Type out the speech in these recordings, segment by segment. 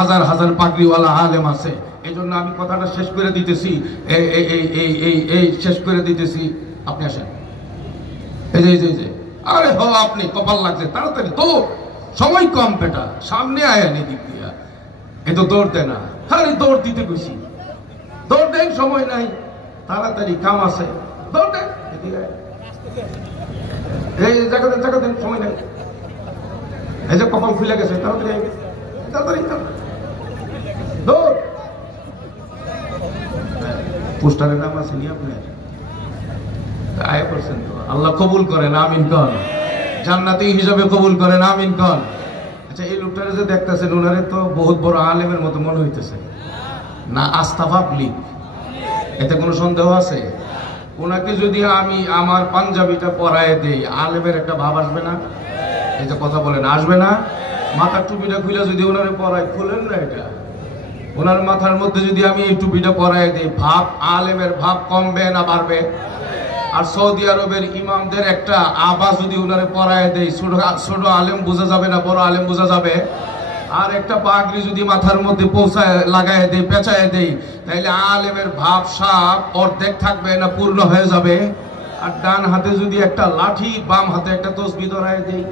হাজার হাজার পাগড়িওয়ালা আলেম আছে। এই জন্য আমি কথাটা শেষ করে দিতেছি, এই শেষ করে দিতেছি। আপনি আসেন, এই যে আরে হ, আপনি কপাল লাগছে, তাড়াতাড়ি তো সময় কম বেটা, সামনে আয়েন এদিক দিয়া। এ তো দৌড় দেয় না, খালি দৌড় দিতে গেছি, দৌড় দেন, সময় নাই, তাড়াতাড়ি কাম আছে, দৌড় দেন, এই জায়গা দেন, সময় নাই। এই যে কপাল খুলে গেছে, তাড়াতাড়ি তাড়াতাড়ি দৌড়। পোস্টারের নাম আছে নি আপনার? আয় করছেন তো, আল্লাহ কবুল করেন, আমিন কন। জান্নাতি হিসাবে কবুল করেন, আমিন কন। আচ্ছা, এই লোকটারে যে দেখতেছেন, ওনারে তো বহুত বড় আলেমের মতো মনে হইতেছে না? আস্থা পাবলিক, এতে কোনো সন্দেহ আছে? ওনাকে যদি আমি আমার পাঞ্জাবিটা পরায় দেই, আলেমের একটা ভাব আসবে না? এই যে কথা বলেন, আসবে না? মাথার টুপিটা খুলে যদি ওনারে পরায়, খুলেন না এটা, ওনার মাথার মধ্যে যদি আমি এই টুপিটা পরায় দিই, ভাব, আলেমের ভাব কমবে না বাড়বে? আর সৌদি আরবের ইমামদের একটা আবা যদি ওনারে পরায় দেয়, ছোট আলেম বোঝা যাবে না বড় আলেম বোঝা যাবে? আর একটা পাগড়ি যদি মাথার মধ্যে পৌঁছায় লাগায় দেয়, পেঁচায় দেয়, তাইলে আলেমের ভাব সাপ অর্ধেক থাকবে না পূর্ণ হয়ে যাবে? আর ডান হাতে যদি একটা লাঠি, বাম হাতে একটা তসবিহ ধরায় দেয়,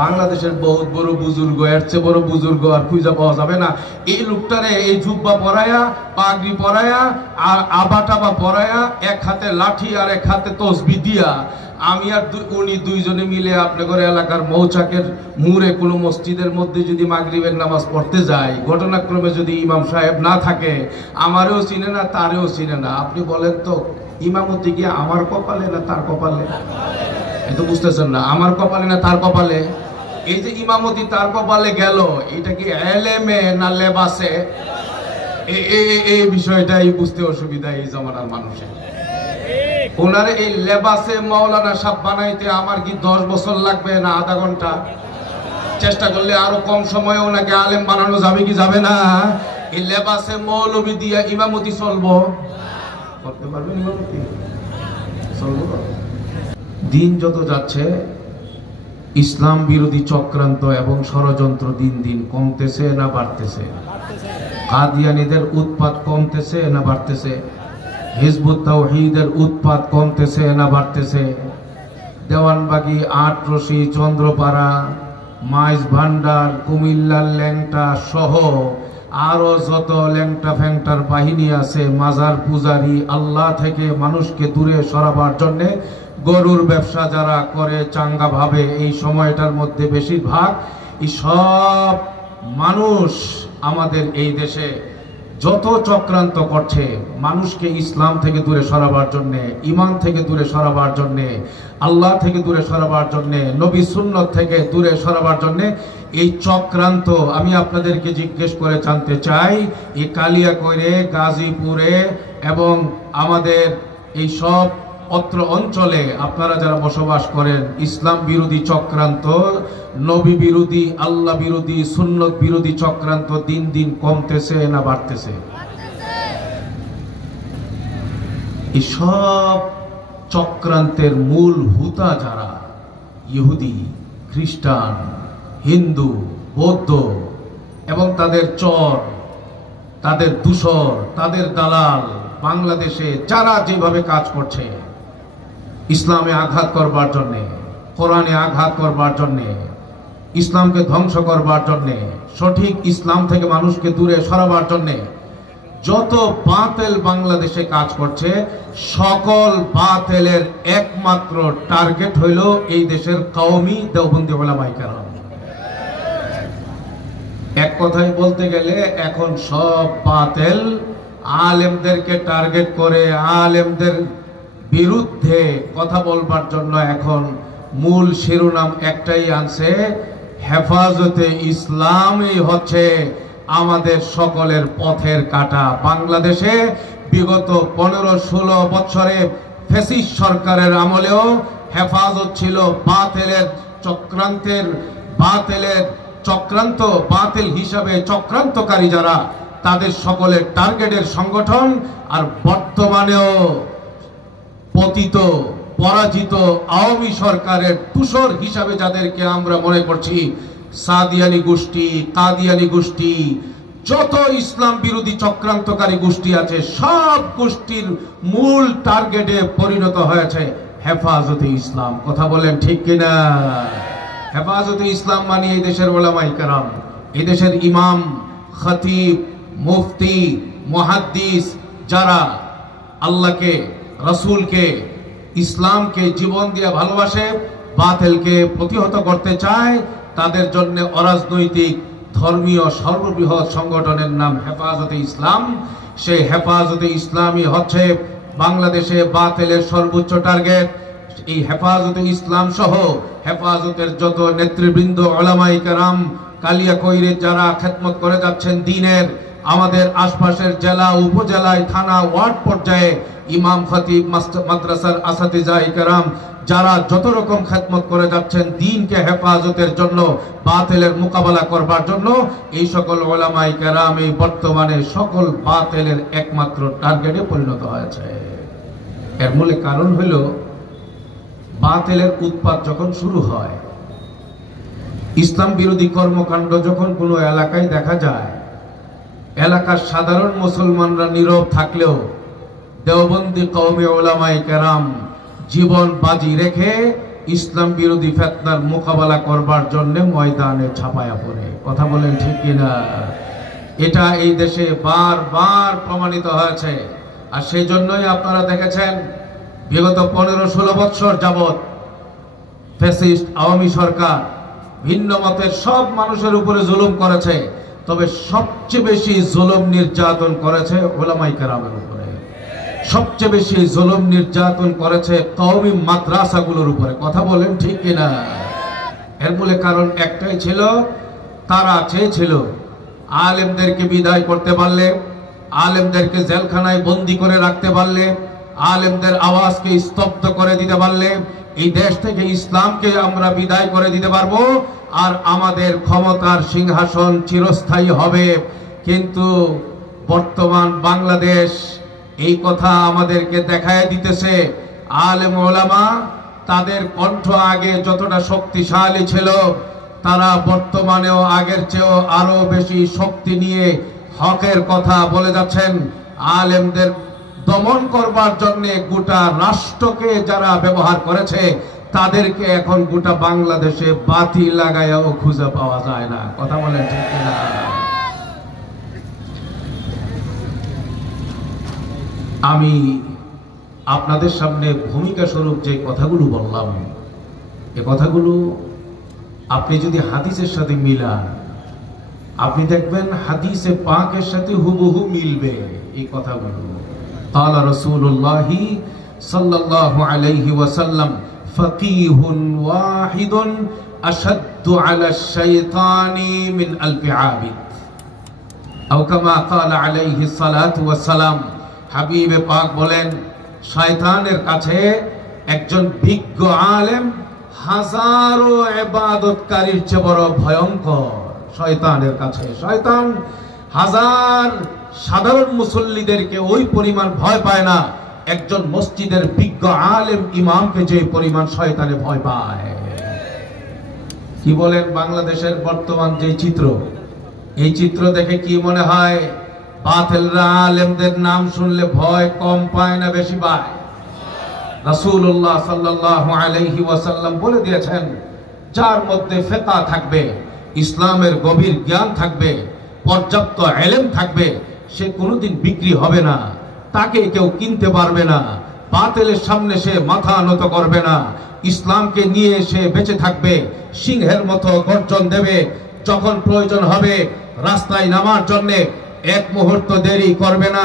বাংলাদেশের বহুত বড় বুজুর্গ, এর চেয়ে বড় বুজুর্গ আর খুঁজে পাওয়া যাবে না। এই লোকটারে এই জুব্বা পরায়া, পাগড়ি পরায়া, আর আবাটাবা পরায়া, এক হাতে লাঠি আর এক হাতে তসবিহ দিয়া, আমি আর উনি দুইজনে মিলে আপনাদের এলাকার মৌচাকের মুড়ে কোনো মসজিদের মধ্যে যদি মাগরিবের নামাজ পড়তে যাই, ঘটনাক্রমে যদি ইমাম সাহেব না থাকে, আমারেও চিনে না, তারেও চিনে না, আপনি বলেন তো ইমামতি কি আমার কপালে না তার কপালে? এই তো বুঝতেছেন না, আমার কপালে না তার কপালে? এই যে ইমামতি তার কপালে গেল, এটা কি এলেমে না লেবাসে? এই বিষয়টাই বুঝতে অসুবিধা এই জমানার মানুষের। ওনারে এই লেবাসে মাওলানা সাহেব বানাইতে আমার কি 10 বছর লাগবে না আধা ঘন্টা? চেষ্টা করলে আরো কম সময়ে ওনাকে আলেম বানানো যাবে কি যাবে না? এই লেবাসে মৌলবি দিয়া ইমামতি চলবো? করতে পারবেন ইমামতি? চলবো? দিন যত যাচ্ছে, ইসলাম বিরোধী চক্রান্ত এবং ষড়যন্ত্র দিন দিন কমতেছে না বাড়তেছে? কাদিয়ানীদের উৎপাত কমতেছে না বাড়তেছে? হিজবুত তাওহীদের উৎপাত কমতেছে না বাড়তেছে? দেওয়ানবাগি, আটরশি, চন্দ্রপাড়া, মাইজ ভান্ডার, কুমিল্লার ল্যাংটা সহ আরো যত ল্যাংটা ফ্যাংটার বাহিনী আছে, মাজার পূজারি, আল্লাহ থেকে মানুষকে দূরে সরাবার জন্যে গরুর ব্যবসা যারা করে চাঙ্গা ভাবে, এই সময়টার মধ্যে বেশিরভাগ এই সব মানুষ আমাদের এই দেশে যত চক্রান্ত করছে, মানুষকে ইসলাম থেকে দূরে সরাবার জন্যে, ইমান থেকে দূরে সরাবার জন্যে, আল্লাহ থেকে দূরে সরাবার জন্যে, নবী সুন্নত থেকে দূরে সরাবার জন্যে এই চক্রান্ত। আমি আপনাদেরকে জিজ্ঞেস করে জানতে চাই, এই কালিয়াকৈরে, গাজীপুরে এবং আমাদের এই সব অত্র অঞ্চলে আপনারা যারা বসবাস করেন, ইসলাম বিরোধী চক্রান্ত, নবী বিরোধী, আল্লাহ বিরোধী, সুন্নত বিরোধী চক্রান্ত দিন দিন কমতেছে না বাড়তেছে? এই সব চক্রান্তের মূল হুতা যারা, ইহুদি, খ্রিস্টান, হিন্দু, বৌদ্ধ এবং তাদের চর, তাদের দূষর, তাদের দালাল, বাংলাদেশে যারা যেভাবে কাজ করছে, ইসলামে আঘাত করবার জন্যে, কোরআনে আঘাত করবার জন্যে, ইসলামকে ধ্বংস করবার জন্যে, সঠিক ইসলাম থেকে মানুষকে দূরে সরাবার জন্যে যত বাতিল বাংলাদেশে কাজ করছে, সকল বাতিলের একমাত্র টার্গেট হইল এই দেশের কওমি দেওবন্দি উলামায়ে কেরাম। এক কথায় বলতে গেলে এখন সব বাতিল আলেমদেরকে টার্গেট করে, আলেমদের বিরুদ্ধে কথা বলবার জন্য এখন মূল শিরোনাম একটাই আনছে, হেফাজতে ইসলামই হচ্ছে আমাদের সকলের পথের কাঁটা। বাংলাদেশে বিগত 15-16 বছরে ফ্যাসিস্ট সরকারের আমলেও হেফাজত ছিল বাতিলের চক্রান্ত, বাতিল হিসাবে চক্রান্তকারী যারা, তাদের সকলের টার্গেটের সংগঠন। আর বর্তমানেও পতিত পরাজিত আওয়ামী সরকারের তুষর হিসাবে যাদেরকে আমরা মনে করছি, সাদিয়ানি গোষ্ঠী, কাদিয়ানি গোষ্ঠী, যত ইসলাম বিরোধী চক্রান্তকারী গোষ্ঠী আছে সব গোষ্ঠীর মূল টার্গেটে পরিণত হয়েছে হেফাজতে ইসলাম। কথা বলেন ঠিক কিনা? হেফাজতে ইসলাম মানে এই দেশের ওলামায়ে কেরাম, এই দেশের ইমাম, খতিব, মুফতি, মুহাদ্দিস যারা আল্লাহকে, রাসূলকে, ইসলামকে জীবন দিয়ে ভালোবাসে, বাতিলকে প্রতিহত করতে চায়, তাদের জন্য অরাজনৈতিক ধর্মীয় সর্ববৃহৎ সংগঠনের নাম হেফাজতে ইসলাম। সেই হেফাজতে ইসলামই হচ্ছে বাংলাদেশে বাতিলের সর্বোচ্চ টার্গেট। এই হেফাজতে ইসলাম সহ হেফাজতের যত নেতৃবৃন্দ, উলামায়ে কেরাম, কালিয়াকৈরে যারা খেদমত করে যাচ্ছেন দ্বীনের, আমাদের আশপাশের জেলা, উপজেলায়, থানা, ওয়ার্ড পর্যায়ে ইমাম, খতিব, মাদ্রাসার আসাতিজায়ে কেরাম যারা যত রকম খেদমত করে যাচ্ছেন দ্বীনকে হেফাজতের জন্য, বাতিলের মোকাবেলা করবার জন্য, এই সকল উলামায়ে কেরাম এই বর্তমানে সকল বাতিলের একমাত্র টার্গেটে পরিণত হয়েছে। এর মূল কারণ হল বাতিলের উৎপাত যখন শুরু হয়, ইসলাম বিরোধী কর্মকাণ্ড যখন কোনো এলাকায় দেখা যায়, এলাকার সাধারণ মুসলমানরা নীরব থাকলেও দেওবন্দি কওমে উলামায়ে কেরাম জীবন বাজি রেখে ইসলাম বিরোধী ফিতনার মোকাবেলা করবার জন্য ময়দানে ঝাঁপায়া পড়ে। কথা বলেন ঠিক কিনা? এটা এই দেশে বারবার প্রমাণিত হয়েছে। আর সেই জন্যই আপনারা দেখেছেন বিগত 15-16 বছর যাবৎ ফ্যাসিস্ট আওয়ামী সরকার ভিন্ন মতের সব মানুষের উপরে জুলুম করেছে, তবে সবচেয়ে বেশি জুলুম নির্যাতন করেছে উলামায়ে কেরামের উপরে। সবচেয়ে বেশি জুলুম নির্যাতন করেছে কওমি মাদ্রাসাগুলোর উপরে। কথা বলেন ঠিক কিনা? এর মূলে কারণ একটাই ছিল, তারা চেয়েছিল আলেমদেরকে বিদায় করতে পারলে, আলেমদেরকে জেলখানায় বন্দী করে রাখতে পারলে, আলেমদের আওয়াজকে স্তব্ধ করে দিতে পারলে এই দেশ থেকে ইসলামকে আমরা বিদায় করে দিতে পারবো আর আমাদের ক্ষমতার সিংহাসন চিরস্থায়ী হবে। কিন্তু বর্তমান বাংলাদেশ এই কথা আমাদেরকে দেখায় দিতেছে, আলেম ওলামা তাদের কণ্ঠ আগে যতটা শক্তিশালী ছিল, তারা বর্তমানেও আগের চেয়েও আরো বেশি শক্তি নিয়ে হকের কথা বলে যাচ্ছেন। আলেমদের দমন করবার জন্য গোটা রাষ্ট্রকে যারা ব্যবহার করেছে, তাদেরকে এখন গোটা বাংলাদেশে বাতি লাগায়াও খুঁজে পাওয়া যায় না। কথা বলেন ঠিক কিনা? আমি আপনাদের সামনে ভূমিকা স্বরূপ যে কথাগুলো বললাম, এই কথাগুলো আপনি যদি হাদিসের সাথে মিলান, আপনি দেখবেন হাদিসে পাকের সাথে হুবহু মিলবে এই কথাগুলো। قال رسول الله صلى الله عليه وسلم فقيه واحد أشد على الشيطان من ألف عابد أو كما قال عليه الصلاة والسلام। হাবিবে পাক বলেন, শয়তানের কাছে একজন বিজ্ঞ আলেম হাজারো ইবাদতকারীর চেয়ে বড় ভয়ঙ্কর। শয়তানের কাছে শয়তান হাজার সাধারণ মুসল্লিদেরকে ওই পরিমাণ ভয় পায় না, একজন মসজিদের বিজ্ঞ আলেম ইমামকে যে পরিমাণ শয়তানে ভয় পায়। কি বলেন? বাংলাদেশের বর্তমান যে চিত্র, এই চিত্র দেখে কি মনে হয়? বাতিলরা আলেমদের নাম শুনলে ভয় কম পায় না বেশি পায়? রাসূলুল্লাহ সাল্লাল্লাহু আলাইহি ওয়াসাল্লাম বলে দিয়েছেন, যার মধ্যে ফিকহ থাকবে, ইসলামের গভীর জ্ঞান থাকবে, পর্যাপ্ত ইলম থাকবে, সে কোনোদিন বিক্রি হবে না, তাকে কেউ কিনতে পারবে না, বাতিলের সামনে সে মাথা নত করবে না, ইসলামকে নিয়ে সে বেঁচে থাকবে, সিংহের মতো গর্জন দেবে, যখন প্রয়োজন হবে রাস্তায় নামার জন্য এক মুহূর্ত দেরি করবে না,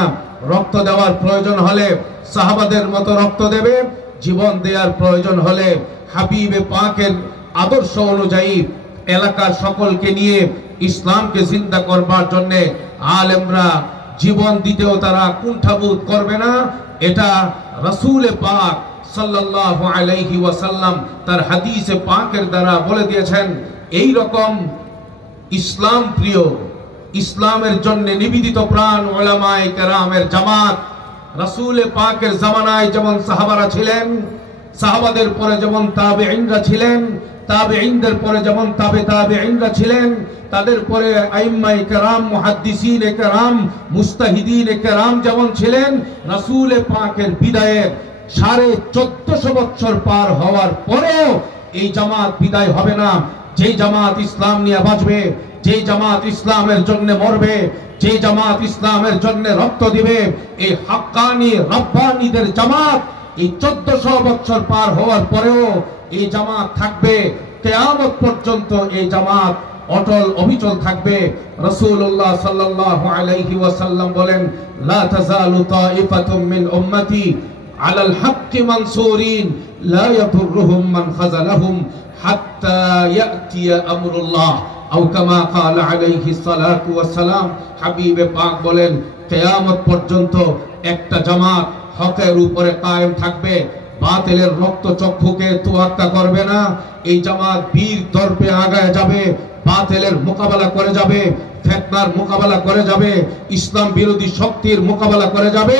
রক্ত দেওয়ার প্রয়োজন হলে সাহাবাদের মতো রক্ত দেবে, জীবন দেওয়ার প্রয়োজন হলে হাবিবে পাকের আদর্শ অনুযায়ী এলাকার সকলকে নিয়ে ইসলামকে জিন্দা করবার জন্য আলেমরা জীবন দিতেও তারা কুণ্ঠাবোধ করবে না। এটা রাসূল পাক সাল্লাল্লাহু আলাইহি ওয়াসাল্লাম তার হাদিসে পাকের দ্বারা বলে দিয়েছেন। এই রকম ইসলাম প্রিয়, ইসলামের জন্য নিবেদিত প্রাণ উলামায়ে কেরামের জামাত রাসূল পাকের জামানায় যেমন সাহাবারা ছিলেন, সাহাবাদের পরে যেমন তাবেঈনরা ছিলেন, তাবেঈনদের পরে যেমন তাবেঈনরা ছিলেন, তাদের পরে আইম্মায়ে কেরাম, মুহাদ্দিসিনে কেরাম, মুস্তাহিদিনে কেরাম যেমন ছিলেন, রাসূল পাকের বিদায়ের 1450 বছর পার হওয়ার পরেও এই জামাত বিদায় হবে না। যেই জামাত ইসলাম নিয়ে বাঁচবে, যেই জামাত ইসলামের জন্য মরবে, যেই জামাত ইসলামের জন্য রক্ত দিবে, এই হাক্কানি রব্বানীদের জামাত এই 1400 বছর পার হওয়ার পরেও এই জামাত থাকবে কিয়ামত পর্যন্ত। এই জামাত অটল অবিচল থাকবে। রাসূলুল্লাহ সাল্লাল্লাহু আলাইহি ওয়াসাল্লাম বলেন, লা তাযালু তাইফাতুম মিন উম্মতি আলাল হাক্কি মানসুরিন লা ইয়াদুররুহুম মান খাযালাহুম হাত্তা ইয়াতিয়া আমরুল্লাহ আও কামা ক্বালা আলাইহি সালাতু ওয়াসসালাম। হাবিবে পাক বলেন, কিয়ামত পর্যন্ত একটা জামাত হকের উপরে কায়েম থাকবে, বাতিলের রক্তচক্ষুকে তোয়াক্কা করবে না। এই জামাত বীর দর্পে আগায় যাবে, বাতিলের মোকাবেলা করে যাবে, ফিতনার মোকাবেলা করে যাবে, ইসলাম বিরোধী শক্তির মোকাবেলা করে যাবে।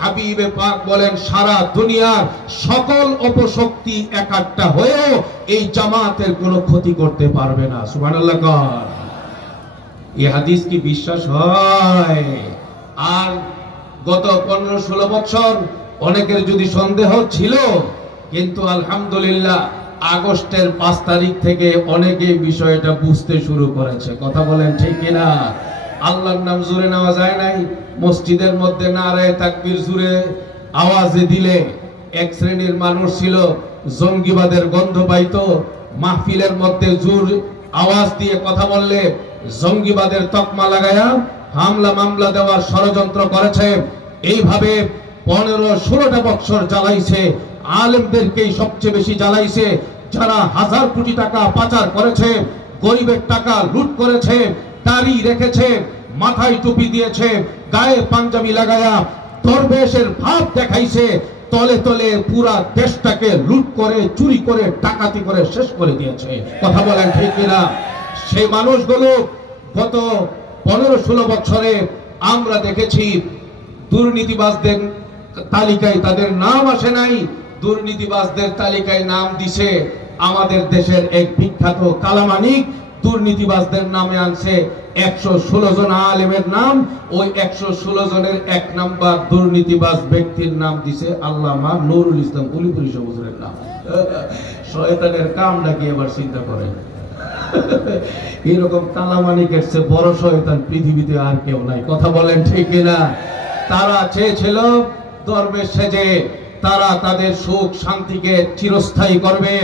হাবিবে পাক বলেন, সারা দুনিয়ার সকল অপশক্তি একাট্টা হয়েও এই জামাতের কোনো ক্ষতি করতে পারবে না। সুবহানাল্লাহ। এই হাদিস কি বিশ্বাস হয়? আর গত 15-16 বছর অনেকের যদি সন্দেহ ছিল, কিন্তু আলহামদুলিল্লাহ আগস্টের 5 তারিখ থেকে অনেকে বিষয়টা বুঝতে শুরু করেছে। কথা বলেন ঠিক কিনা? আল্লাহর নাম জোরে নেওয়া যায় নাই, মসজিদের মধ্যে নারায়ে তাকবীর জোরে আওয়াজে দিলে এক শ্রেণীর মানুষ ছিল জঙ্গিবাদের গন্ধ পাইতো, মাহফিলের মধ্যে জোর আওয়াজ দিয়ে কথা বললে জঙ্গিবাদের তকমা লাগায়া হামলা মামলা দেওয়ার ষড়যন্ত্র করেছে। এইভাবে 15-16টা বছর জ্বালাইছে, আলেমদেরকেই সবচেয়ে বেশি জ্বালাইছে। যারা 1000 কোটি টাকা পাচার করেছে, গরিবের টাকা লুট করেছে, দাড়ি রেখেছে, মাথায় টুপি দিয়েছে, গায়ে পাঞ্জাবি লাগায়া দরবেশের ভাব দেখাইছে, তলে তলে পুরা দেশটাকে লুট করে, চুরি করে, ডাকাতি করে শেষ করে দিয়েছে। কথা বলেন ঠিক কিনা? সেই মানুষগুলো গত 15-16 বছরে আমরা দেখেছি দুর্নীতিবাজদের তালিকায় তাদের নাম আসে নাই, দুর্নীতিবাজদের তালিকায় নাম দিছে আমাদের দেশের এক বিখ্যাত কালামানিক। দুর্নীতিবাজদের নামে আনছে 116 জন আলেমের নাম, ওই 116 জনের 1 নাম্বার দুর্নীতিবাজ ব্যক্তির নাম দিছে আল্লামা নুরুল ইসলাম উলিপুরি হুজুরের নাম। শয়তানের কাম নাকি এবার চিন্তা করেন। এরকম কালামানিকের চেয়ে বড় শয়তান পৃথিবীতে আর কেউ নাই। কথা বলেন ঠিক কিনা? তারা চেয়েছিল দরবেশ সেজে তারা তাদের সুখ শান্তিকে চিরস্থায়ী করবে,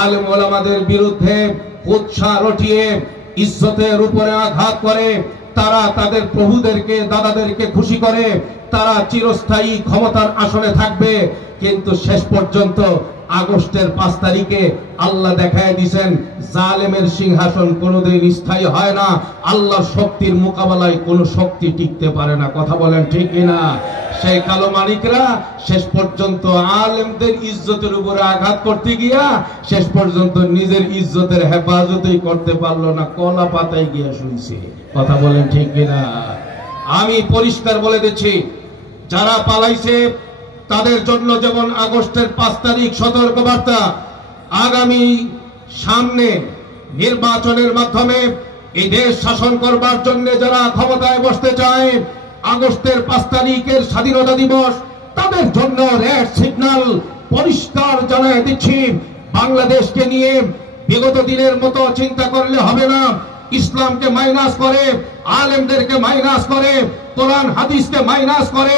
আলেম ওলামাদের বিরুদ্ধে উৎসাহ রটিয়ে ইজ্জতের উপরে আঘাত করে তারা তাদের প্রভুদেরকে, দাদাদেরকে খুশি করে তারা চিরস্থায়ী ক্ষমতার আসনে থাকবে। কিন্তু শেষ পর্যন্ত আগস্টের 5 তারিখে আল্লাহ দেখায় দিয়েছেন জালেমের সিংহাসন কোনোদিন স্থায়ী হয় না, আল্লাহর শক্তির মোকাবেলায় কোনো শক্তি টিকতে পারে না। কথা বলেন ঠিক কিনা? সেই কালো মানিকরা শেষ পর্যন্ত আলেমদের ইজ্জতের উপরে আঘাত করতে গিয়া শেষ পর্যন্ত নিজের ইজ্জতের হেফাজতই করতে পারলো না, কলা পাতায় গিয়া শুনছে। কথা বলেন ঠিক কিনা? আমি পরিষ্কার বলে দিচ্ছি, যারা পালাইছে তাদের জন্য যেমন আগস্টের 5 তারিখ সতর্কবার্তা, আগামী সামনে নির্বাচনের মাধ্যমে এই দেশ শাসন করবার জন্য যারা ক্ষমতায় বসতে চায়, আগস্টের 5 তারিখের স্বাধীনতা দিবস তাদের জন্য রেড সিগন্যাল পরিষ্কার জানায় দিচ্ছি। বাংলাদেশকে নিয়ে বিগত দিনের মতো চিন্তা করলে হবে না। ইসলামকে মাইনাস করে, আলেমদেরকে মাইনাস করে, কোরআন হাদিসকে মাইনাস করে,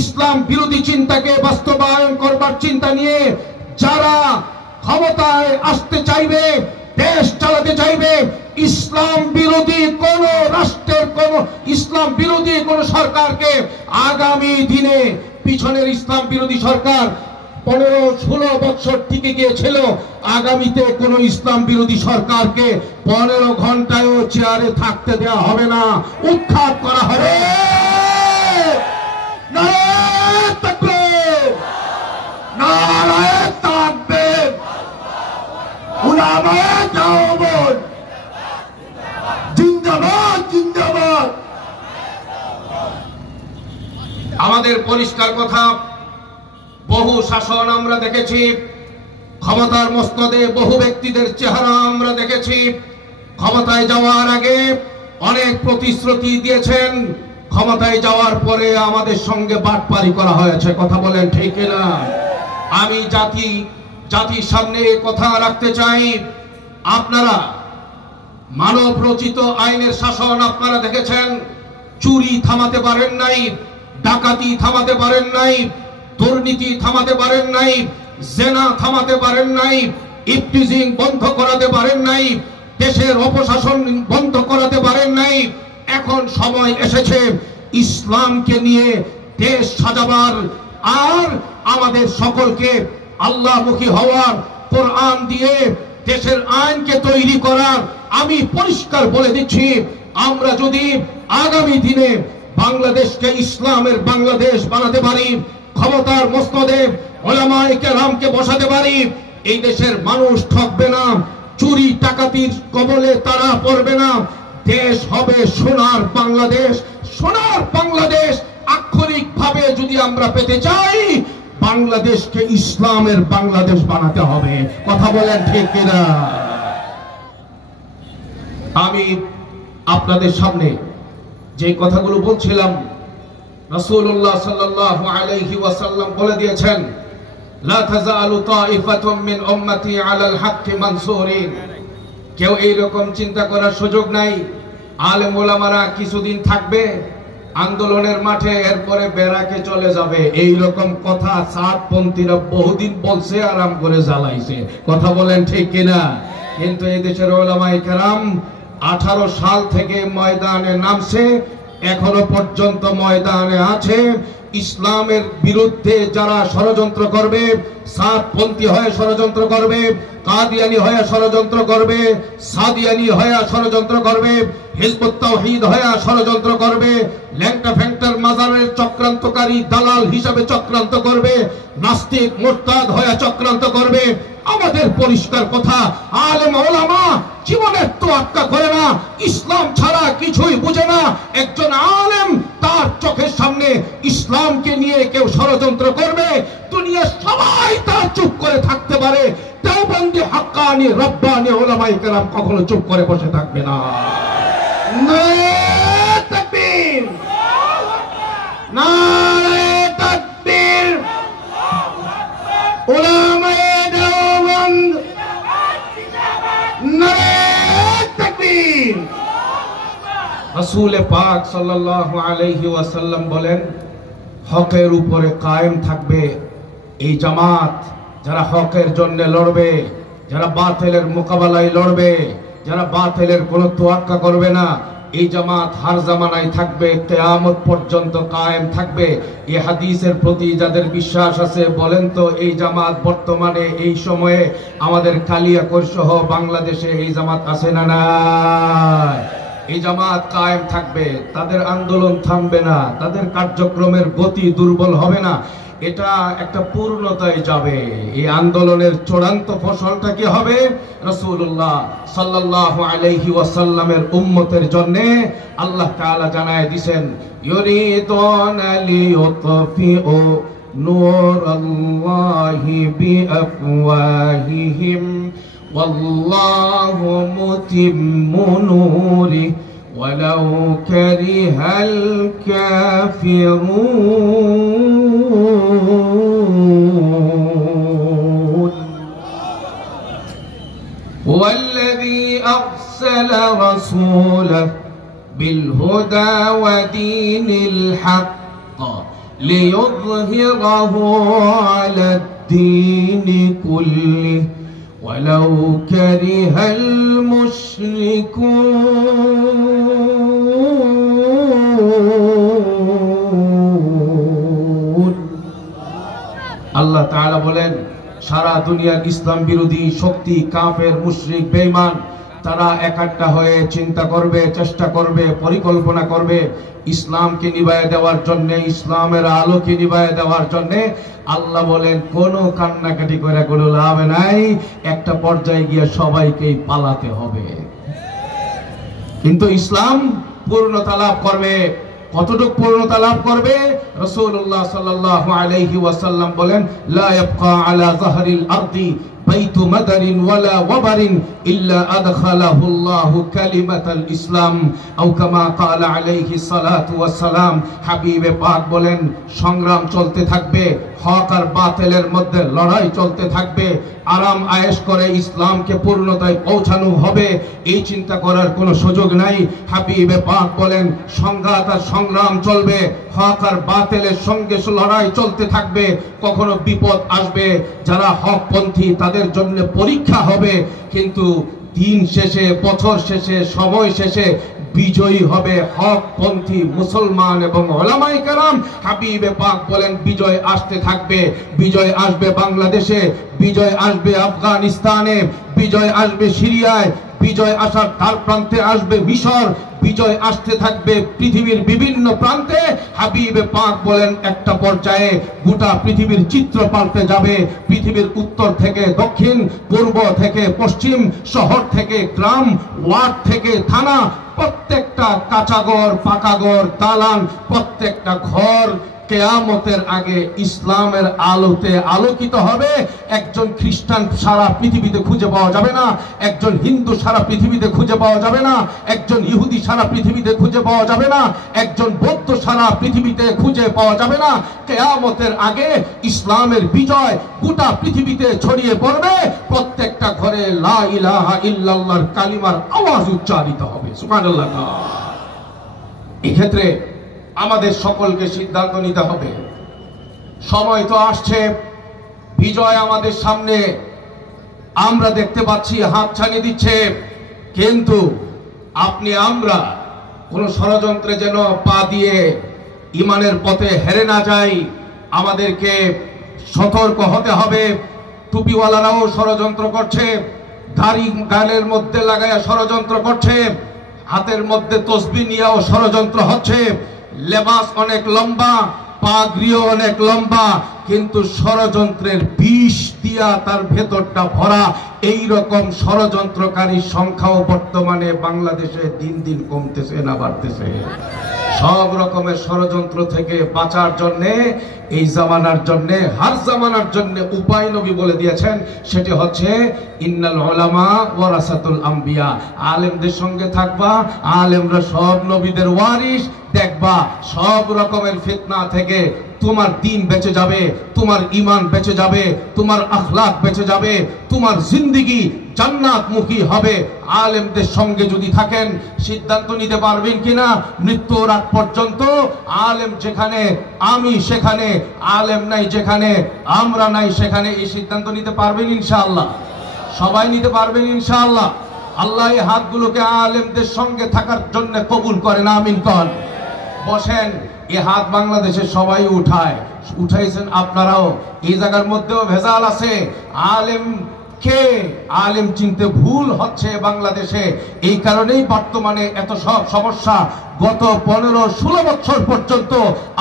ইসলাম বিরোধী চিন্তাকে বাস্তবায়ন করবার চিন্তা নিয়ে যারা ক্ষমতায় আসতে চাইবে, দেশ চালাতে চাইবে, ইসলাম বিরোধী কোন রাষ্ট্রের, কোন ইসলাম বিরোধী কোন সরকারকে আগামী দিনে, পিছনের ইসলাম বিরোধী সরকার 15-16 বছর টিকে গিয়েছিল, আগামীতে কোন ইসলাম বিরোধী সরকারকে 15 ঘন্টায়ও চেয়ারে থাকতে দেওয়া হবে না, উৎখাত করা হবে। নারায়ে তাকবীর, নারায়ে তাকবীর, উলামায়ে দেওবন্দ জিন্দাবাদ, জিন্দাবাদ। আমাদের পরিষ্কার কথা, বহু শাসন আমরা দেখেছি, ক্ষমতার মসনদে বহু ব্যক্তিদের চেহারা আমরা দেখেছি। ক্ষমতায় যাওয়ার আগে অনেক প্রতিশ্রুতি দিয়েছেন, ক্ষমতায় যাওয়ার পরে আমাদের সঙ্গে বাটপারি করা হয়েছে। কথা বলেন ঠিক না? আমি জাতির সামনে কথা রাখতে চাই, আপনারা মানব রচিত আইনের শাসন আপনারা দেখেছেন, চুরি থামাতে পারেন নাই, ডাকাতি থামাতে পারেন নাই, দুর্নীতি থামাতে পারেন নাই, জেনা থামাতে পারেন নাই, ইফটিজিং বন্ধ করাতে পারেন নাই, দেশের অপশাসন বন্ধ করাতে পারেন নাই। এখন সময় এসেছে ইসলামকে নিয়ে দেশ সাজাবার আর আমাদের সকলকে আল্লাহমুখী হওয়ার, কোরআন দিয়ে দেশের আইনকে তৈরি করার। আমি পরিষ্কার বলে দিচ্ছি, আমরা যদি আগামী দিনে বাংলাদেশকে ইসলামের বাংলাদেশ বানাতে পারি, ক্ষমতার মসনদে উলামায়ে কেরামকে বসাতে পারি, এই দেশের মানুষ ঠকবে না, চুরি ডাকাতির কবলে তারা পড়বে না। দেশ হবে সোনার বাংলাদেশ। সোনার বাংলাদেশ আক্ষরিকভাবে যদি আমরা পেতে চাই, বাংলাদেশকে ইসলামের বাংলাদেশ বানাতে হবে। কথা বলেন ঠিক কিনা? আমি আপনাদের সামনে যে কথাগুলো বলছিলাম, রাসূলুল্লাহ সাল্লাল্লাহু আলাইহি ওয়াসাল্লাম বলে দিয়েছেন, লা তাযালু তাইফাতুম মিন উম্মতি আলাল হাক্কি মানসুরিন। কেউ এইরকম চিন্তা করার সুযোগ নাই আলেম ওলামারা কিছুদিন থাকবে আন্দোলনের মাঠে, এরপরে বেরাকে চলে যাবে। এই রকম কথা সাতপন্থীরা বহুদিন বলছে, আরাম করে জ্বালাইছে। কথা বলেন ঠিক কিনা? কিন্তু এই দেশের উলামায়ে কেরাম 18 সাল থেকে ময়দানে নামছে, এখনো পর্যন্ত ময়দানে আছে। ইসলামের বিরুদ্ধে যারা ষড়যন্ত্র করবে, সাতপন্থী হয়ে ষড়যন্ত্র করবে, কাদিয়ানি হয়ে ষড়যন্ত্র করবে, সাদিয়ানি হয়ে ষড়যন্ত্র করবে, হিজবুত তাওহীদ হয়ে ষড়যন্ত্র করবে, ল্যাংটা ফ্যাংটার মাজারের চক্রান্তকারী দালাল হিসাবে চক্রান্ত করবে, নাস্তিক মুরতাদ হয়ে চক্রান্ত করবে। আমাদের পরিষ্কার কথা, আলেম ওলামা জীবনের তোয়াক্কা করে না, ইসলাম ছাড়া কিছুই বুঝে না। একজন আলেম তার চোখের সামনে ইসলামকে নিয়ে কেউ ষড়যন্ত্র করবে, দুনিয়ার সবাই তার চুপ করে থাকতে পারে, দেওবন্দি হাক্কানি রব্বানি উলামায়ে কেরাম কখনো চুপ করে বসে থাকবে না। নারে তাকবীর, নারে তাকবীর। উলামায়ে দেওবন্দ, নারে তাকবীর। রাসূল পাক সাল্লাল্লাহু আলাইহি ওয়াসাল্লাম বলেন, হকের উপরে কায়েম থাকবে এই জামাত। যারা হকের জন্য লড়বে, যারা বাতিলের মোকাবেলায় লড়বে, যারা বাতিলের কোনো তোয়াক্কা করবে না, এই জামাত হার জামানায় থাকবে, কিয়ামত পর্যন্ত কায়েম থাকবে। এই হাদিসের প্রতি যাদের বিশ্বাস আছে বলেন তো, এই জামাত বর্তমানে এই সময়ে আমাদের কালিয়াকৈর সহ বাংলাদেশে এই জামাত আছে না নাই? এই জামাত কায়েম থাকবে, তাদের আন্দোলন থামবে না, তাদের কার্যক্রমের গতি দুর্বল হবে না। এটা একটা পূর্ণতায় যাবে। এই আন্দোলনের চূড়ান্ত ফসলটা কি হবে? রাসূলুল্লাহ সাল্লাল্লাহু আলাইহি ওয়াসাল্লামের উম্মতের জন্য আল্লাহ তাআলা জানায় দিবেন, ইউরিদুনা লিইউতফিউ নূরাল্লাহি বিআফওয়াহিহিম ওয়াল্লাহু মুতিম্মু নূরিহি ওয়ালাউ কারিহাল কাফিরুন। والذي أرسل رسوله بالهدى ودين الحق ليظهره على الدين كله ولو كره المشركون। আল্লাহ তাআলা বলেন, সারা দুনিয়ার ইসলাম বিরোধী শক্তি, কাফের, মুশরিক, বেঈমান, তারা একাট্টা হয়ে চিন্তা করবে, চেষ্টা করবে, পরিকল্পনা করবে ইসলামকে নিভায়ে দেওয়ার জন্য, ইসলামের আলোকে নিভায়ে দেওয়ার জন্য। আল্লাহ বলেন, কোনো কান্নাকাটি করে কোনো লাভ নাই, একটা পর্যায়ে গিয়ে সবাইকেই পালাতে হবে। কিন্তু ইসলাম পূর্ণতা লাভ করবে। কতটুকু পূর্ণতা লাভ করবে? রাসূলুল্লাহ সাল্লাল্লাহু আলাইহি ওয়াসাল্লাম বলেন, লা ইয়াবকা আলা যাহরিল আরদি বাইতু মাদারিন ওয়ালা ওয়াবারিন ইল্লা আদখালাহু আল্লাহু কালিমাতাল ইসলাম আও কামা ক্বালা আলাইহিস সালাতু ওয়াস সালাম। হাবিবে পাক বলেন, সংগ্রাম চলতে থাকবে, হক আর বাতিলের মধ্যে লড়াই চলতে থাকবে, আরাম আয়েশ করে ইসলামকে পূর্ণতায় পৌঁছানো হবে, এই চিন্তা করার কোনো সুযোগ নাই। হাবিবে পাক বলেন, সংঘাত আর সংগ্রাম চলবে, হক আর বাতিলের সঙ্গে লড়াই চলতে থাকবে। কখনো বিপদ আসবে, যারা হকপন্থী তাদের জন্য পরীক্ষা হবে, কিন্তু দিন শেষে, বছর শেষে, সময় শেষে বিজয়ী হবে হকপন্থী মুসলমান এবং উলামায়ে কেরাম। হাবিবে পাক বলেন, বিজয় আসতে থাকবে, বিজয় আসবে বাংলাদেশে, বিজয় আসবে আফগানিস্তানে, বিজয় আসবে সিরিয়ায়, বিজয় আসার দ্বার প্রান্তে আসবে মিশর, বিজয় আসতে থাকবে পৃথিবীর বিভিন্ন প্রান্তে। হাবিবে পাক বলেন, একটা পর্যায়ে গোটা পৃথিবীর চিত্র পাল্টে যাবে। পৃথিবীর উত্তর থেকে দক্ষিণ, পূর্ব থেকে পশ্চিম, শহর থেকে গ্রাম, ওয়ার্ড থেকে থানা, প্রত্যেকটা কাঁচাঘর, পাকাঘর, দালান, প্রত্যেকটা ঘর কিয়ামতের আগে ইসলামের আলোতে আলোকিত হবে। একজন খ্রিস্টান সারা পৃথিবীতে খুঁজে পাওয়া যাবে না, একজন হিন্দু সারা পৃথিবীতে খুঁজে পাওয়া যাবে না, একজন ইহুদি সারা পৃথিবীতে খুঁজে পাওয়া যাবে না, একজন বৌদ্ধ সারা পৃথিবীতে খুঁজে পাওয়া যাবে না। কিয়ামতের আগে ইসলামের বিজয় গোটা পৃথিবীতে ছড়িয়ে পড়বে। প্রত্যেকটা ঘরে লা ইলাহা ইল্লাল্লাহর কালিমার আওয়াজ উচ্চারিত হবে। সুবহানাল্লাহ। এই ক্ষেত্রে আমাদের সকলকে সিদ্ধান্ত নিতে হবে। সময় তো আসছে, বিজয় আমাদের সামনে, আমরা দেখতে পাচ্ছি হাতছানি দিচ্ছে, কিন্তু আপনি আমরা কোন ষড়যন্ত্রে যেন পা দিয়ে ইমানের পথে হেরে না যাই। আমাদেরকে সতর্ক হতে হবে। টুপিওয়ালারাও ষড়যন্ত্র করছে, দাড়ি গালের মধ্যে লাগায়া ষড়যন্ত্র করছে, হাতের মধ্যে তসবিহ নিয়েও ষড়যন্ত্র হচ্ছে, লেবাস অনেক লম্বা, পাগড়িও অনেক লম্বা, কিন্তু ষড়যন্ত্রের বিষ দিয়া তার ভেতরটা ভরা। এই রকম ষড়যন্ত্রকারী সংখ্যাও বর্তমানে বাংলাদেশে দিন দিন কমতেছে না বাড়তেছে। সব রকমের ষড়যন্ত্র থেকে বাঁচার জন্য, এই জামানার জন্য, হার জামানার জন্য উপায় নবী বলে দিয়েছেন, সেটি হচ্ছে ইন্নাল উলামা ওয়ারাসাতুল আম্বিয়া। আলেমদের সঙ্গে থাকবা, আলেমরা সব নবীদের ওয়ারিস। দেখবা সব রকমের ফিতনা থেকে তোমার দ্বীন বেঁচে যাবে, তোমার ঈমান বেঁচে যাবে, তোমার আখলাক বেঁচে যাবে, তোমার জিন্দেগি জান্নাতমুখী হবে। আলেমদের সঙ্গে যদি থাকেন, সিদ্ধান্ত নিতে পারবেন কিনা মৃত্যুর আগ পর্যন্ত, আলেম যেখানে আমি সেখানে, আলেম নাই যেখানে আমরা নাই সেখানে, এই সিদ্ধান্ত নিতে পারবেন ইনশাআল্লাহ? সবাই নিতে পারবেন ইনশাআল্লাহ? আল্লাহ এই হাতগুলোকে আলেমদের সঙ্গে থাকার জন্য কবুল করেন, আমিন কন। বসেন, এই হাত বাংলাদেশে সবাই উঠাইছেন আপনারাও। এই জায়গার মধ্যেও ভেজাল আছে। আলেম চিনতে ভুল হচ্ছে বাংলাদেশে। এই কারণেই বর্তমানে এত সব সমস্যা। গত 15-16 বছর পর্যন্ত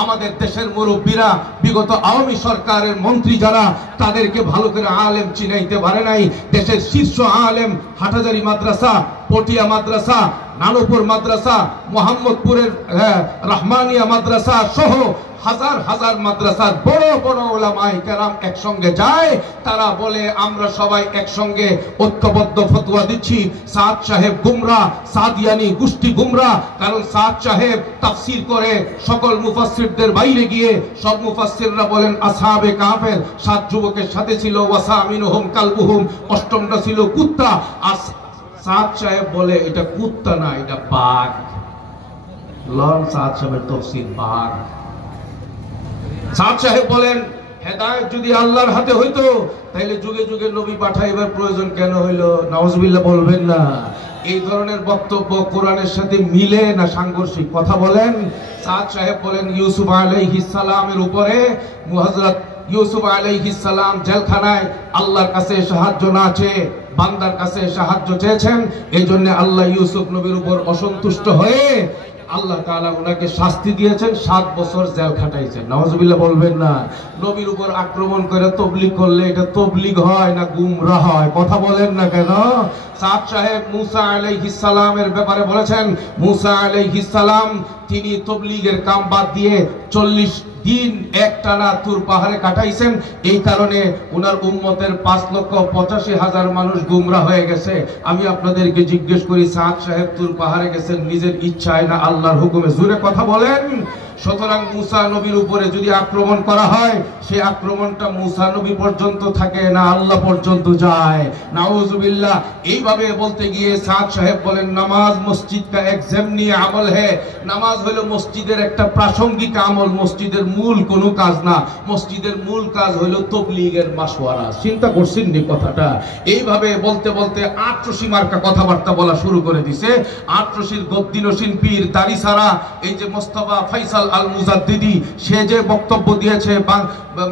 আমাদের দেশের মুরব্বীরা, বিগত আওয়ামী সরকারের মন্ত্রী যারা, তাদেরকে ভালো করে আলেম চিনাইতে পারে নাই। দেশের শীর্ষ আলেম হাটহাজারী মাদ্রাসা, পটিয়া মাদ্রাসা, নানুপুর মাদ্রাসা, মোহাম্মদপুরের রহমানিয়া মাদ্রাসা সহ হাজার হাজার মাদ্রাসার বড় বড় উলামায়ে কেরাম একসঙ্গে যায়। তারা বলে আমরা সবাই একসঙ্গে ঐক্যবদ্ধ ফতোয়া দিচ্ছি। সাদ সাহেব গুমরা, সাদিয়ানি গোষ্ঠী গুমরা। কারণ সাদ সাহেব তাফসীর করে সকল মুফাসসিরদের বাইরে গিয়ে সব মুফাসসিররা বলেন আসহাবে কাফের 7 যুবকের সাথে ছিল, ওয়াসামিনুহুম কালবুহুম, 8টা ছিল কুত্তা। আর সাদ সাহেব বলে এটা কুত্তা না, এটা বাঘ। লন সাদ সাহেবের তাফসীর বাঘ। সাদ সাহেব বলেন হেদায়েত যদি আল্লাহর হাতে হইতো তাহলে যুগে যুগে নবী পাঠাইবার প্রয়োজন কেন হইলো? নাউজুবিল্লাহ বলবেন না। এই ধরনের বক্তব্য কোরআনের সাথে মিলে না সাংঘর্ষিক? কথা বলেন। সাদ সাহেব বলেন ইউসুফ আলাইহিস সালামের উপরে হযরত ইউসুফ আলাইহিস সালাম জেলখানায় আল্লাহর কাছে সাহায্য না চেয়ে বান্দার কাছে সাহায্য চেয়েছেন। এই জন্য আল্লাহ ইউসুফ নবীর উপর অসন্তুষ্ট হয়ে আল্লাহ তাআলা ওনাকে শাস্তি দিয়েছেন, 7 বছর জেল খাটাইছেন। নাউজুবিল্লাহ বলবেন না। নবীর উপর আক্রমণ করে তবলিগ করলে এটা তবলিগ হয় না গুমরাহ হয়? কথা বলেন না কেন? সাদ সাহেব মুসা আলাইহিস সালামের ব্যাপারে বলেছেন, মুসা আলাইহিস সালাম তিনি তবলিগের কাম বাদ দিয়ে 40 দিন একটানা তুর পাহাড়ে কাটাইছেন। এই কারণে ওনার উম্মতের 5,85,000 মানুষ গুমরা হয়ে গেছে। আমি আপনাদেরকে জিজ্ঞেস করি, সাদ সাহেব তুর পাহাড়ে গেছেন নিজের ইচ্ছায় না আল্লাহর হুকুমে? জোরে কথা বলেন। সুতরাং মুসা নবীর উপরে যদি আক্রমণ করা হয়, সেই আক্রমণটা মুসা নবী পর্যন্ত থাকে না, আল্লাহ পর্যন্ত যায়। নাউজুবিল্লাহ। এইভাবে বলতে গিয়ে সাদ সাহেব বলেন, নামাজ মসজিদ কা এক যেমনি আমল है। নামাজ হলো মসজিদের একটা প্রাসঙ্গিক আমল, মসজিদের মূল কোনো কাজ না। মসজিদের মূল কাজ হলো তবলিগের মাশওয়ারা। চিন্তা করছেন নি কথাটা? এইভাবে বলতে বলতে ৮৮ মার্কা কথাবার্তা বলা শুরু করে দিছে। ৮৮ গদ্দিনসীন পীর দাড়ি সারা এই যে মোস্তফা ফয়সাল আল মুজাদ্দিদি, সে যে বক্তব্য দিয়েছে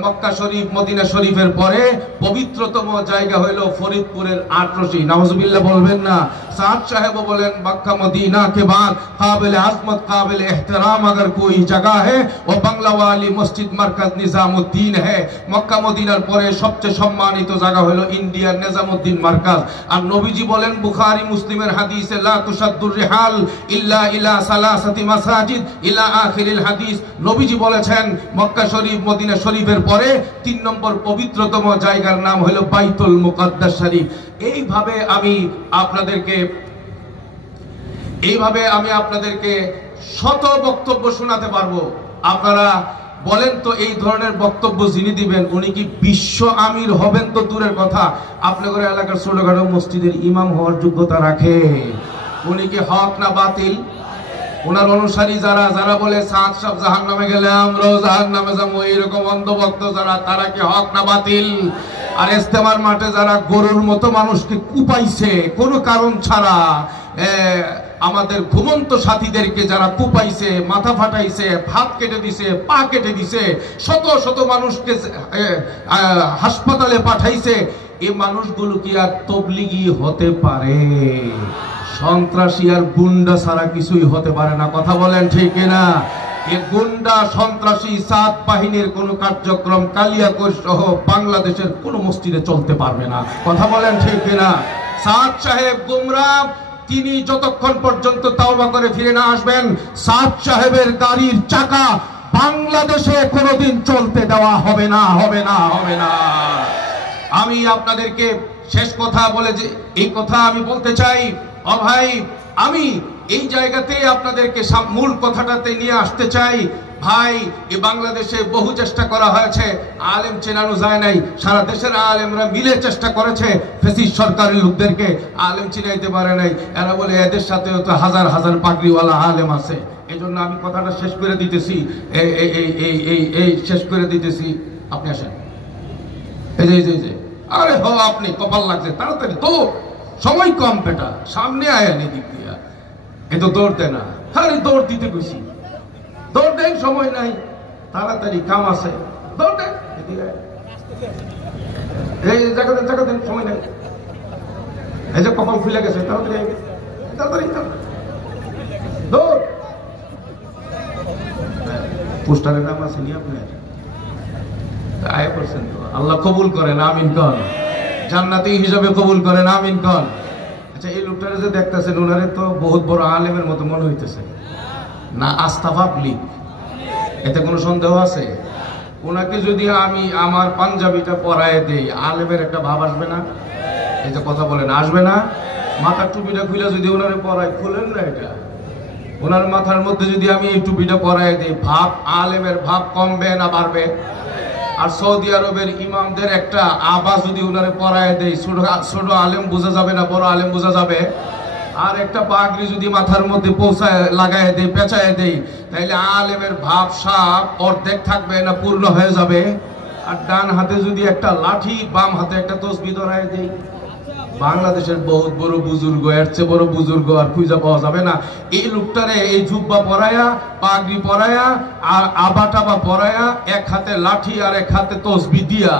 মক্কা শরীফ মদিনা শরীফের পরে পবিত্রতম জায়গা হইল ফরিদপুরের ৮৮। নাউজুবিল্লাহ বলবেন না। সাদ সাহেব বলেন, মক্কা মদিনা के बाद काबिल आजमत काबिल एहतराम अगर कोई जगह है वो बांग्ला वाली मस्जिद मरकज निजामुद्दीन है। মক্কা মদিনার পরে সবচেয়ে সম্মানিত জায়গা হলো ইন্ডিয়ার নিজামুদ্দিন মার্কাজ। আর নবীজি বলেন বুখারী মুসলিমের হাদিসে, লা তুশাদ্দুর রিহাল ইল্লা ইলা সালাসাতি মাসাজিদ ইলা আখিরিল হাদিস। নবীজি বলেছেন মক্কা শরীফ মদিনা শরীফের পরে 3 নম্বর পবিত্রতম জায়গার নাম হলো বাইতুল মুকাদ্দাস শরীফ। এইভাবে আমি আপনাদেরকে শত বক্তব্য শোনাতে পারবো। আপনারা বলেন তো, এই ধরনের বক্তব্য যিনি দিবেন উনি কি বিশ্ব আমির হবেন তো দূরের কথা, আপনাদের এলাকার ছোটখাটো মসজিদের ইমাম হওয়ার যোগ্যতা রাখে? উনি কি হক না বাতিল? ওনার অনুসারী যারা বলে সাদ সাহেব জাহান্নামে গেলে আমরাও জাহান্নামে যাবো, এইরকম অন্ধভক্ত তারা কি হক না বাতিল? আর ইস্তেমার মাঠে যারা গরুর মতো মানুষকে কুপাইছে কোনো কারণ ছাড়া, আমাদের ঘুমন্ত সাথীদেরকে যারা কুপাইছে, মাথা ফাটাইছে, হাত কেটে দিছে, পা কেটে দিছে, শত শত মানুষকে হাসপাতালে পাঠাইছে, এই মানুষগুলো কি আর তবলিগি হতে পারে? সন্ত্রাসী আর গুন্ডা ছাড়া কিছুই হতে পারে না। কথা বলেন ঠিক কিনা? এই গুন্ডা সন্ত্রাসী সাত বাহিনীর কোন কার্যক্রম কালিয়াকৈর সহ বাংলাদেশের কোন মসজিদে চলতে পারবে না। কথা বলেন ঠিক কিনা? সাদ সাহেব গুমরাহ, তিনি যতক্ষণ পর্যন্ত তাওবা করে ফিরে না আসবেন, সাদ সাহেবের গাড়ির চাকা বাংলাদেশে কোনোদিন চলতে দেওয়া হবে না, হবে না, হবে না। আমি আপনাদেরকে শেষ কথা বলে যে এই কথা আমি বলতে চাই, ও ভাই, আমি এই জায়গাতে আপনাদেরকে মূল কথাটাতে নিয়ে আসতে চাই। ভাই, এই বাংলাদেশে বহু চেষ্টা করা হয়েছে, আলেম চেনানো যায় নাই। সারা দেশের আলেমরা মিলে চেষ্টা করেছে, ফেসিস সরকারের লোকদেরকে আলেম চিনাইতে পারে নাই। এরা বলে এদের সাথেও তো হাজার হাজার পাগড়িওয়ালা আলেম আছে। এই জন্য আমি কথাটা শেষ করে দিতেছি, এই শেষ করে দিতেছি। আপনি আসেন, এই যে আরে হো, আপনি কপাল লাগছে, তাড়াতাড়ি তো, সময় কম বেটা, সামনে আয়া নি দিক দিয়া, এ তো দৌড় দেয় না, খালি দৌড় দিতে গেছি, দৌড় দেন, সময় নাই, তাড়াতাড়ি কাম আছে, দৌড় দেন, এই জায়গা দেন, সময় নাই, এই যে কপাল খুলে গেছে, তাড়াতাড়ি তাড়াতাড়ি দৌড়। পোস্টারের নাম আছে নি আপনার? আয় করছেন তো, আল্লাহ কবুল করেন, আমিন কন। জান্নাতি হিসাবে কবুল করেন, আমিন কন। আচ্ছা, এই লোকটারে যে দেখতেছেন, ওনারে তো বহুত বড় আলেমের মতো মনে হইতেছে না? আস্থা পাবলিক, এতে কোনো সন্দেহ আছে? ওনাকে যদি আমি আমার পাঞ্জাবিটা পরায় দেই, আলেমের একটা ভাব আসবে না? এই যে কথা বলেন, আসবে না? মাথার টুপিটা খুলে যদি ওনারে পরায়, খুলেন না এটা, ওনার মাথার মধ্যে যদি আমি এই টুপিটা পরায় দিই, ভাব, আলেমের ভাব কমবে না বাড়বে? আর সৌদি আরবের ইমামদের একটা আবা যদি ওনারে পরায় দেয়, ছোট আলেম বোঝা যাবে না বড় আলেম বোঝা যাবে? আর একটা পাগড়ি যদি মাথার মধ্যে পৌঁছায় লাগায় দেয়, পেঁচায় দেয়, তাইলে আলেমের ভাব সাপ অর্ধেক থাকবে না পূর্ণ হয়ে যাবে? আর ডান হাতে যদি একটা লাঠি, বাম হাতে একটা তসবিহ ধরায় দেয়, বাংলাদেশের বহুত বড় বুজুর্গ, এর চেয়ে বড় বুজুর্গ আর খুঁজে পাওয়া যাবে না। এই লোকটারে এই জুব্বা পরায়া, পাগড়ি পরায়া, আর আবা টাবা পরায়া, এক হাতে লাঠি আর এক হাতে তসবিহ দিয়া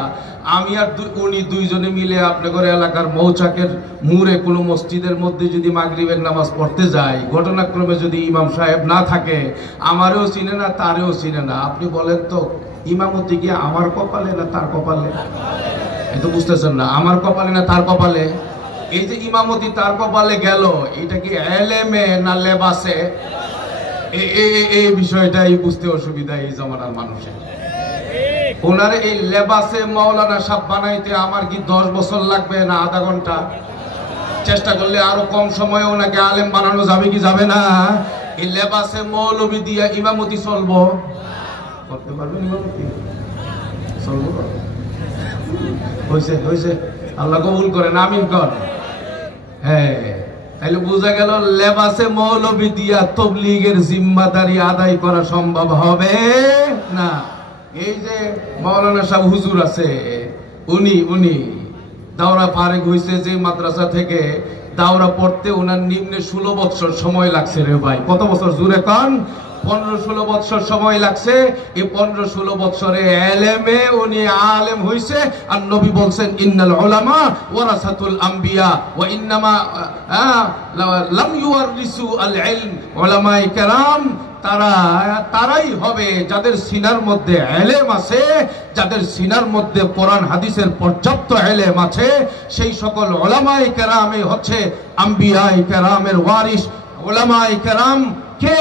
আমি আর উনি দুইজনে মিলে আপনাদের এলাকার মৌচাকের মুড়ে কোনো মসজিদের মধ্যে যদি মাগরিবের নামাজ পড়তে যাই, ঘটনাক্রমে যদি ইমাম সাহেব না থাকে, আমারও চিনে না তারেও চিনে না, আপনি বলেন তো ইমামতি কি আমার কপালে না তার কপালে? এই তো বুঝতেছেন না, আমার কপালে না তার কপালে? এই যে ইমামতি তার কপালে গেল, এটা কি এলেমে না লেবাসে? এই বিষয়টাই বুঝতে অসুবিধা এই জমানার মানুষের। ওনারে এই লেবাসে মাওলানা সাহেব বানাইতে আমার কি 10 বছর লাগবে না আধা ঘন্টা? চেষ্টা করলে আরো কম সময়ে ওনাকে আলেম বানানো যাবে কি যাবে না? এই লেবাসে মৌলবি দিয়া ইমামতি চলবো? করতে পারবেন ইমামতি? চলবো? হয়েছে হয়েছে, আল্লাহ কবুল করেন, আমিন কর। হ্যাঁ, তাইলে বোঝা গেল লেবাসে মৌলবি দিয়া তাবলীগের জিম্মাদারি আদায় করা সম্ভব হবে না। এই যে মাওলানা সাহেব হুজুর আছে, উনি দাওরা ফারেক হয়েছে যে মাদ্রাসা থেকে, দাওরা পড়তে ওনার নিম্নে 16 বছর সময় লাগছে রে ভাই। কত বছর জুড়ে কান? 15-16 বছর সময় লাগছে। এই 15-16 বছরে এলেমে উনি আলেম হইছে। আর নবী বলছেন ইন্নাল উলামা ওয়ারাসাতুল আম্বিয়া ওয়া ইন্নামা লাম ইউয়ারিসু আল ইলম। উলামায়ে কেরাম তারাই হবে যাদের সিনার মধ্যে এলেম আছে, যাদের সিনার মধ্যে কোরআন হাদিসের পর্যাপ্ত এলেম আছে। সেই সকল উলামায়ে কেরামই হচ্ছে আম্বিয়ায়ে কেরামের ওয়ারিস। উলামায়ে কেরাম কে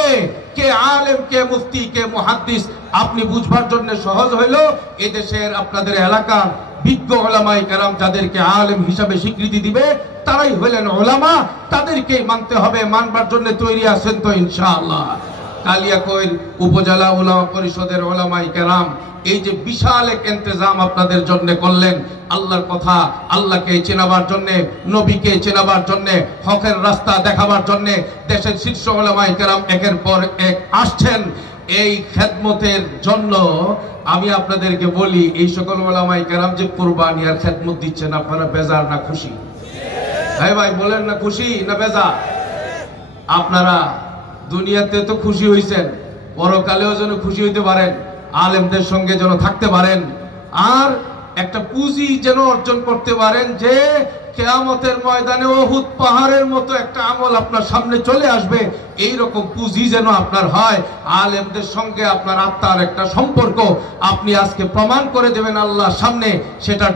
কে আলেম, কে মুফতি, কে মুহাদ্দিস আপনি বুঝবার জন্য সহজ হইল এই দেশের আপনাদের এলাকার বিজ্ঞ উলামায়ে কেরাম যাদেরকে আলেম হিসাবে স্বীকৃতি দিবে তারাই হলেন উলামা। তাদেরকেই মানতে হবে। মানবার জন্য তৈরি আছেন তো ইনশাআল্লাহ? কালিয়াকৈর উপজেলা উলামা পরিষদের উলামায়ে কেরাম এই যে বিশাল এক ইন্তজাম আপনাদের জন্য করলেন, আল্লাহর কথা, আল্লাহকে চেনাবার জন্য, নবীকে চেনাবার জন্য, হকের রাস্তা দেখাবার জন্য দেশের শীর্ষ উলামায়ে কেরাম একের পর এক আসছেন এই খেদমতের জন্য। আমি আপনাদেরকে বলি, এই সকল উলামায়ে কেরাম যে কুরবানি আর খেদমত দিচ্ছেন, আপনারা বেজার না খুশি? ভাই বলেন না, খুশি না বেজার? আপনারা দুনিয়াতে তো খুশি হইছেন, পরকালেও যেন খুশি হইতে পারেন, আলেমদের সঙ্গে যেন থাকতে পারেন, আর একটা পুঁজি যেন অর্জন করতে পারেন যে কিয়ামতের ময়দানে উহুদ পাহাড়ের মতো একটা আমল আপনার সামনে চলে আসবে। এই রকম পুঁজি যেন আপনার হয়। আলেমদের সঙ্গে আপনার আত্মার একটা সম্পর্ক আপনি আজকে প্রমাণ করে দেবেন আল্লাহর সামনে, সেটা